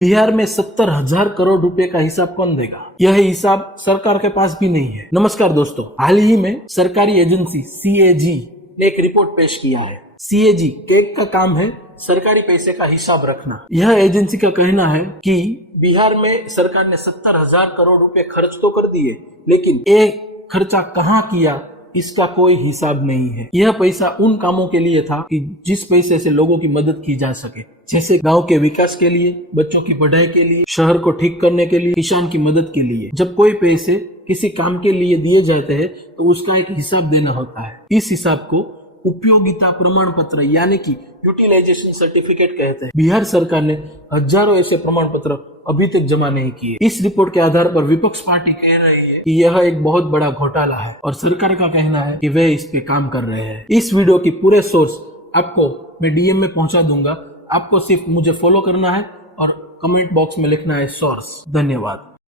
बिहार में 70,000 करोड़ रुपए का हिसाब कौन देगा? यह हिसाब सरकार के पास भी नहीं है। नमस्कार दोस्तों, हाल ही में सरकारी एजेंसी CAG ने एक रिपोर्ट पेश किया है। CAG का काम है सरकारी पैसे का हिसाब रखना। यह एजेंसी का कहना है कि बिहार में सरकार ने 70,000 करोड़ रुपए खर्च तो कर दिए, लेकिन ये खर्चा कहाँ किया इसका कोई हिसाब नहीं है। यह पैसा उन कामों के लिए था कि जिस पैसे से लोगों की मदद की जा सके, जैसे गांव के विकास के लिए, बच्चों की पढ़ाई के लिए, शहर को ठीक करने के लिए, किसान की मदद के लिए। जब कोई पैसे किसी काम के लिए दिए जाते हैं तो उसका एक हिसाब देना होता है। इस हिसाब को उपयोगिता प्रमाण पत्र यानी कि यूटिलाइजेशन सर्टिफिकेट कहते हैं। बिहार सरकार ने हजारों ऐसे प्रमाण पत्र अभी तक जमा नहीं किए। इस रिपोर्ट के आधार पर विपक्ष पार्टी कह रही है कि यह एक बहुत बड़ा घोटाला है और सरकार का कहना है कि वे इस पे काम कर रहे हैं। इस वीडियो की पूरे सोर्स आपको मैं DM में पहुंचा दूंगा। आपको सिर्फ मुझे फॉलो करना है और कमेंट बॉक्स में लिखना है सोर्स। धन्यवाद।